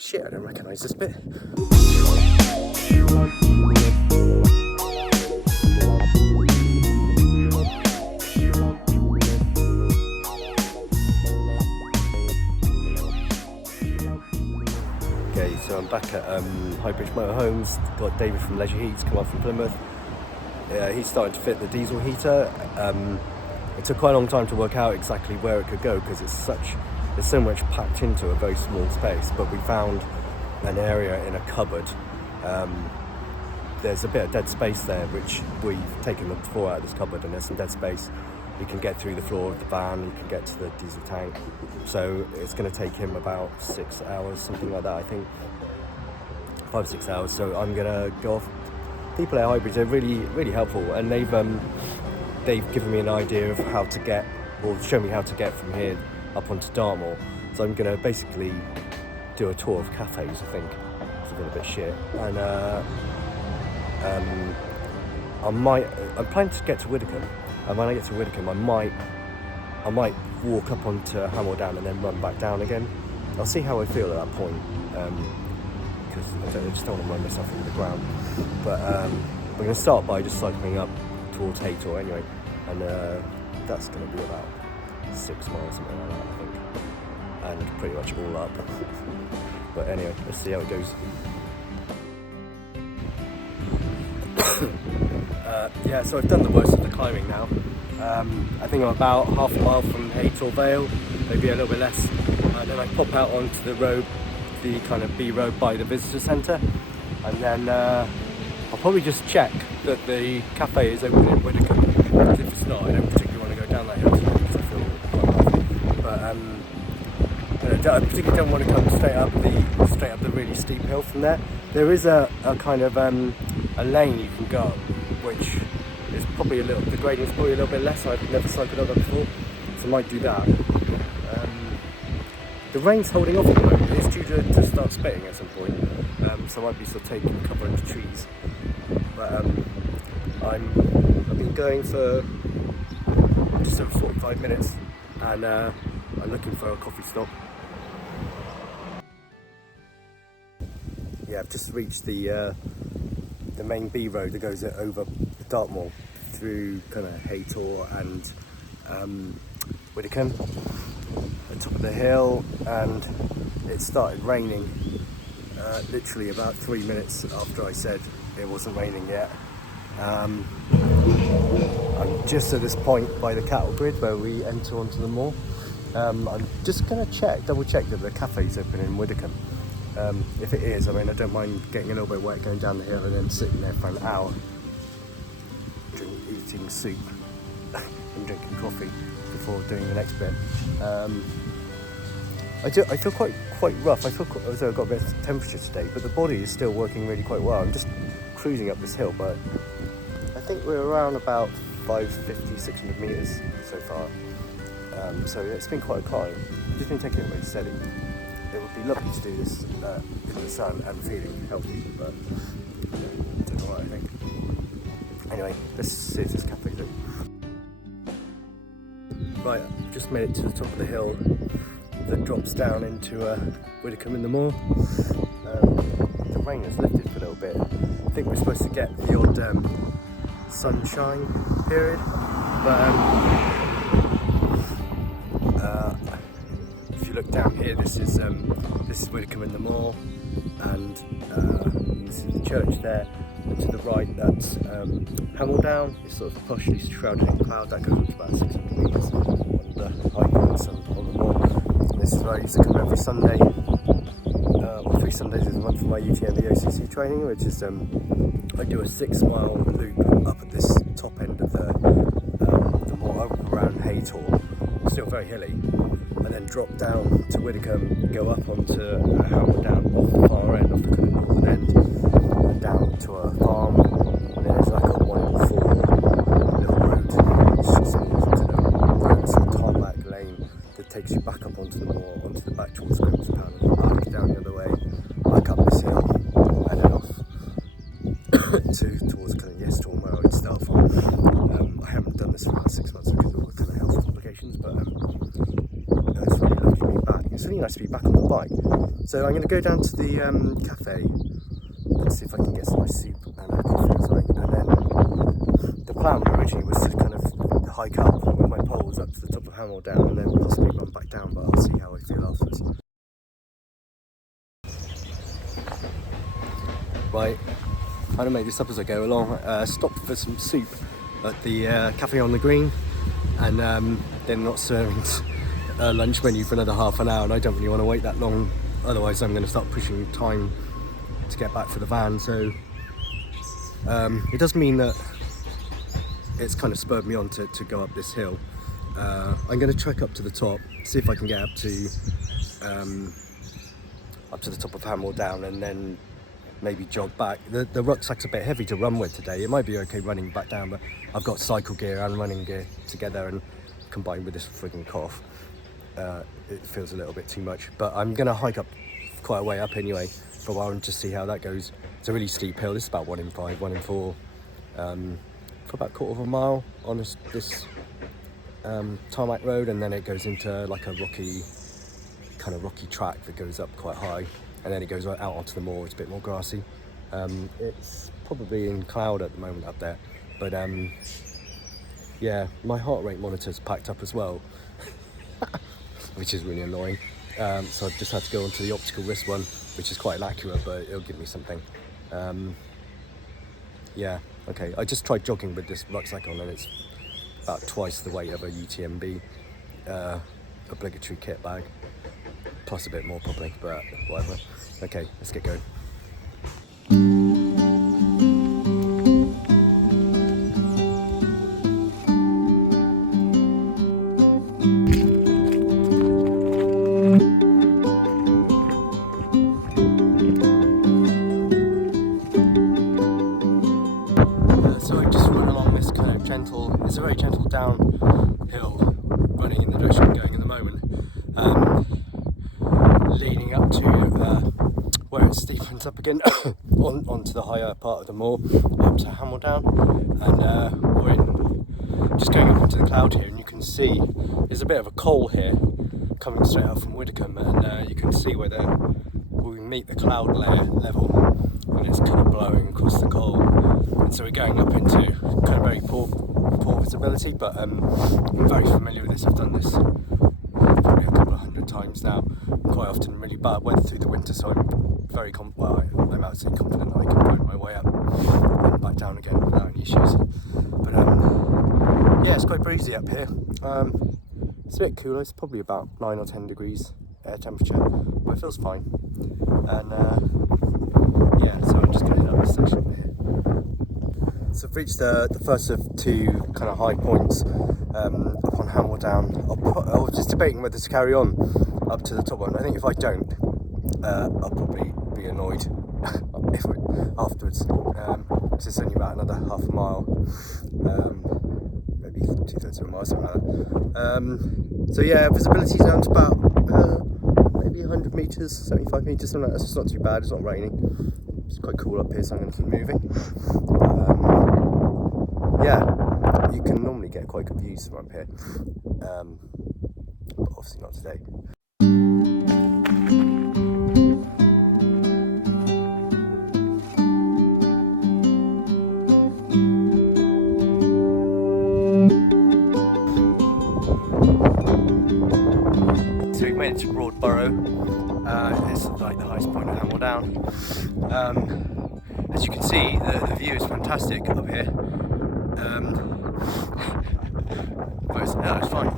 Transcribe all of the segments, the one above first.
Shit, I don't recognise this bit. Okay, so I'm back at Highbridge Motorhomes. Got David from Leisure Heats come up from Plymouth. He's starting to fit the diesel heater. It took quite a long time to work out exactly where it could go because there's so much packed into a very small space, but we found an area in a cupboard. There's a bit of dead space there, which we've taken the floor out of this cupboard, and there's some dead space. You can get through the floor of the van, you can get to the diesel tank. So it's going to take him about 6 hours, something like that, I think. 5 or 6 hours. So I'm going to go off. People at Highbridge are really, really helpful, and they've given me an idea of how to get, or show me how to get from here up onto Dartmoor. So I'm going to basically do a tour of cafes, I think. It's a little bit shit. And I'm planning to get to Widdicombe. And when I get to Widdicombe, I might walk up onto Hamel Down and then run back down again. I'll see how I feel at that point, because I just don't want to run myself into the ground. But we're going to start by just cycling up towards Haytor anyway, and that's going to be about 6 miles, something like that, I think, and pretty much all up. But anyway, let's see how it goes. Yeah, so I've done the worst of the climbing now. I think I'm about half a mile from Haytor Vale, maybe a little bit less, and then I pop out onto the road, the kind of B road by the visitor centre, and then I'll probably just check that the cafe is open in Widdicombe, because if it's not, I don't particularly want to go down that hill today because I feel quite rough. But I particularly don't want to come straight up the really steep hill from there. There is a kind of a lane you can go up, which is probably the grading's probably a little bit less. I've never cycled up that before, so I might do that. The rain's holding off at the moment. It's due to start spitting at some point, so I might be sort of taking cover into trees. But I've been going for just over 45 minutes, and I'm looking for a coffee stop. Yeah, I've just reached the main B road that goes over Dartmoor through kind of Haytor and Widdicombe at the top of the hill, and it started raining literally about 3 minutes after I said it wasn't raining yet. I'm just at this point by the cattle grid where we enter onto the moor. I'm just going to double check that the cafe's open in Widdicombe. If it is, I mean, I don't mind getting a little bit wet going down the hill and then sitting there for an hour, eating soup and drinking coffee before doing the next bit. I feel quite rough. I feel as though I've got a bit of temperature today, but the body is still working really quite well. I'm just cruising up this hill, but I think we're around about 550, 600 metres so far. So yeah, it's been quite a climb. I've just been taking it really steady. It would be lovely to do this in the sun and feeling healthy, but I don't know what I think. Anyway, let's see if this cafe's open. Right, I've just made it to the top of the hill that drops down into Widdicombe in the moor. The rain has lifted for a little bit. I think we're supposed to get the odd sunshine period, but if you look down here, this is Widdicombe in the moor, and you can see the church there. And to the right, that's Hamel Down. It's sort of partially shrouded in cloud. That goes up to about 600 metres on the high points on the moor. And this is where I used to come every Sunday, or 3 Sundays a month for my UTMB OCC training, which is I do a 6-mile loop up at this top end of the moor, up around Haytor, still very hilly, and then drop down to Widdicombe, go up onto Hamel Down off the far end, off the kind of northern end, and down to a farm, and then there's like a 1-4 little road, which just moves into the road, sort of tarmac lane that takes you back up onto the moor, onto the back towards Grimspan, and back down the other way, back up this hill, and then off towards kind of Yestorm where I'd start from. I haven't done this for about 6 months because of all the kind of health complications, but it's really lovely to be back. It's only really nice to be back on the bike. So I'm going to go down to the cafe and see if I can get some nice soup and a coffee or something. And then the plan originally was to kind of hike up with my poles up to the top of Hamel Down and then possibly run back down, but I'll see how I feel afterwards. Right, I'm trying to make this up as I go along. Stopped for some soup at the cafe on the green, and they're not serving lunch menu for another half an hour, and I don't really want to wait that long, otherwise I'm going to start pushing time to get back for the van. So it does mean that it's kind of spurred me on to go up this hill. I'm going to trek up to the top, see if I can get up to the top of Hamel Down, and then maybe jog back. The rucksack's a bit heavy to run with today. It might be okay running back down, but I've got cycle gear and running gear together, and combined with this frigging cough, it feels a little bit too much. But I'm gonna hike up quite a way up anyway for a while and just see how that goes. It's a really steep hill. This is about 1 in 5, 1 in 4, for about a quarter of a mile on this tarmac road, and then it goes into like a rocky track that goes up quite high, and then it goes out onto the moor. It's a bit more grassy. It's probably in cloud at the moment up there, but yeah, my heart rate monitor's packed up as well, which is really annoying. So I've just had to go onto the optical wrist one, which is quite inaccurate, but it'll give me something. Yeah, okay. I just tried jogging with this rucksack on, and it's about twice the weight of a UTMB obligatory kit bag, plus a bit more probably, but whatever. Okay, let's get going. So I just run along this kind of gentle, it's a very gentle downhill, running in the direction I'm going at the moment, leading up to where it steepens up again onto the higher part of the moor, up to Hamel Down, and we're just going up into the cloud here, and you can see there's a bit of a col here coming straight up from Widdicombe, and you can see where we meet the cloud layer level, and it's kind of blowing across the col, and so we're going up into kind of very poor visibility, but I'm very familiar with this. I've done this probably a couple of 100 times now, quite often really bad weather through the winter, so I'm very I'm absolutely confident that I can find my way up and back down again without any issues. But yeah, it's quite breezy up here. It's a bit cooler. It's probably about 9 or 10 degrees air temperature, but it feels fine. And yeah, so I'm just going up this section here. So I've reached the first of 2 kind of high points up on Hamel Down. I was just debating whether to carry on up to the top one. I think if I don't, I'll probably be annoyed afterwards. Because it's only about another half a mile, maybe 2/3 of a mile, something like that. So yeah, visibility's down to about maybe 100 metres, 75 metres, something like that. So it's not too bad. It's not raining. It's quite cool up here, so I'm going to keep moving. Yeah, you can normally get quite good views from up here, but obviously not today. So we've made it to Broadborough. It's like the highest point of Hamel Down. As you can see, the view is fantastic up here. But it's fine.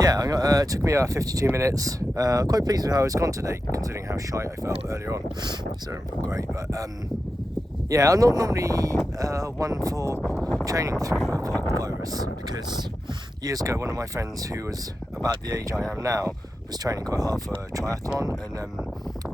Yeah, it took me 52 minutes. Quite pleased with how it's gone today, considering how shy I felt earlier on. So it felt great, but yeah, I'm not normally one for training through a virus, because years ago one of my friends who was about the age I am now was training quite hard for a triathlon, and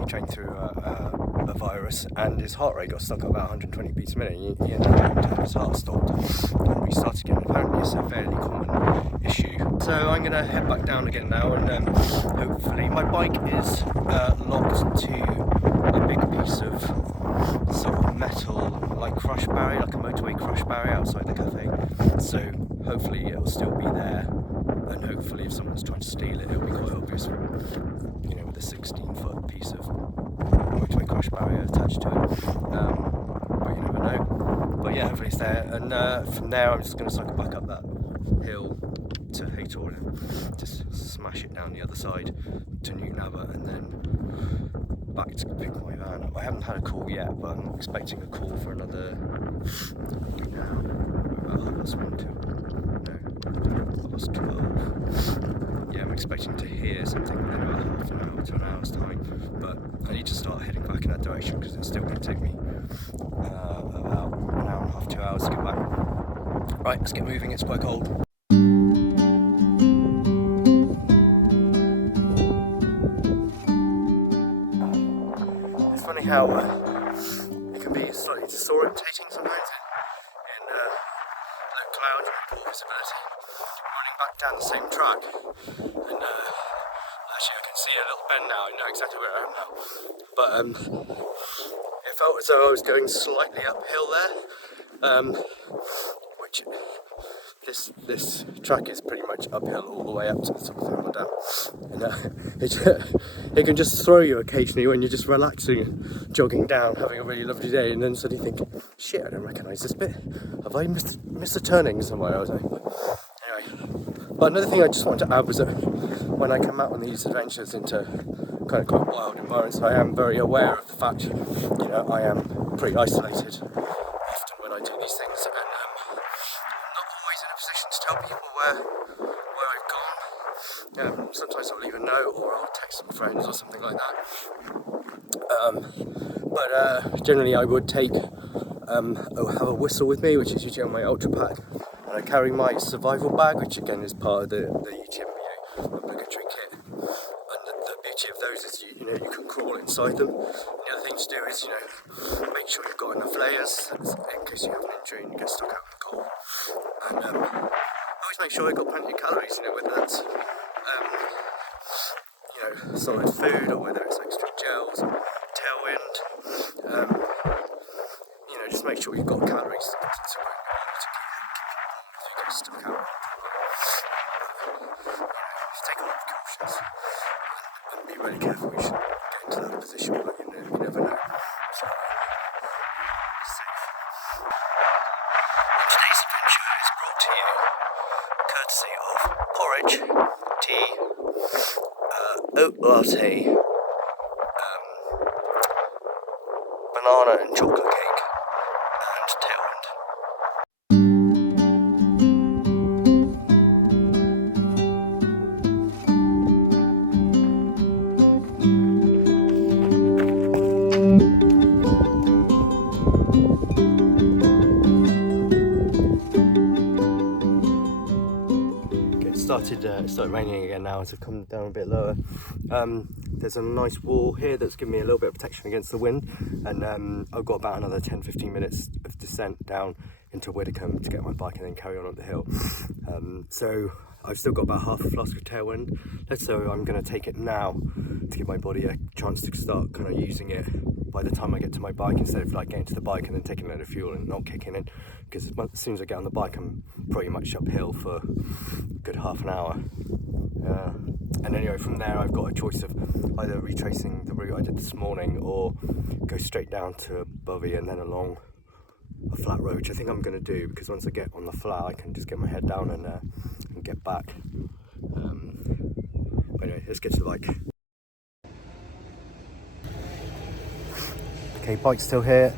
he trained through a virus, and his heart rate got stuck at about 120 beats a minute. He ended up having to have his heart stopped and restart again. Apparently it's a fairly common issue. So I'm going to head back down again now, and hopefully my bike is locked to a big piece of sort of metal, like crush barrier, like a motorway crush barrier outside the cafe. So hopefully it'll still be there, and hopefully if someone's trying to steal it, it'll be quite obvious. this you know, with a 16-foot piece of motorway crash barrier attached to it. But you never know. But yeah, hopefully it's there. And from there, I'm just going to cycle back up that hill to Haytor and just smash it down the other side to Newton Abbot, and then back to pick my van. I haven't had a call yet, but I'm expecting a call for another about 1:30 no, 12. Yeah, I'm expecting to hear something within about half an hour to an hour's time, but I need to start heading back in that direction because it's still going to take me about an hour and a half, 2 hours to get back. Right, let's get moving, it's quite cold. It's funny how it can be slightly disorientating sometimes in low cloud and poor visibility, running back down the same track, and actually I can see a little bend now. I know exactly where I am now, but it felt as though I was going slightly uphill there, which this track is pretty much uphill all the way up to the top of the hill and down, and it can just throw you occasionally when you're just relaxing, jogging down, having a really lovely day, and then suddenly think, shit, I don't recognise this bit. Have I missed a turning somewhere? I was like, anyway. But another thing I just wanted to add was that when I come out on these adventures into kind of quite wild environments, I am very aware of the fact, you know, I am pretty isolated often when I do these things, and I'm not always in a position to tell people where I've gone. Sometimes I'll leave a note or I'll text some friends or something like that. But generally I would take have a whistle with me, which is usually on my ultra pack, and I carry my survival bag, which again is part of the UTM obligatory kit. And the beauty of those is you know you can crawl inside them. And the other thing to do is, you know, make sure you've got enough layers in case you have an injury and you get stuck out in the cold. And always make sure you've got plenty of calories, you know, whether that's you know, solid food or whether it's extra gels, tailwind. You know, just make sure you've got calories to keep if you get stuck out. Just take a lot of precautions and be really careful. You shouldn't get into that position, but you never know. So, safe. Today's adventure is brought to you courtesy of porridge, tea, oat latte, banana and chocolate cake, and tailwind. It started raining again now as I've come down a bit lower. There's a nice wall here that's giving me a little bit of protection against the wind, and I've got about another 10-15 minutes of descent down into Widdicombe to get my bike and then carry on up the hill. So I've still got about half a flask of tailwind, so I'm going to take it now to give my body a chance to start kind of using it by the time I get to my bike, instead of like getting to the bike and then taking a load of fuel and not kicking in, because as soon as I get on the bike I'm pretty much uphill for a good half an hour. And anyway, from there I've got a choice of either retracing the route I did this morning or go straight down to Bovey and then along a flat road, which I think I'm going to do, because once I get on the flat I can just get my head down and get back. But anyway, let's get to the bike. Okay, bike's still here,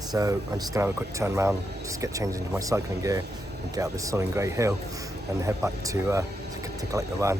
so I'm just going to have a quick turn around, just get changed into my cycling gear and get up this soaring grey hill and head back to collect the van.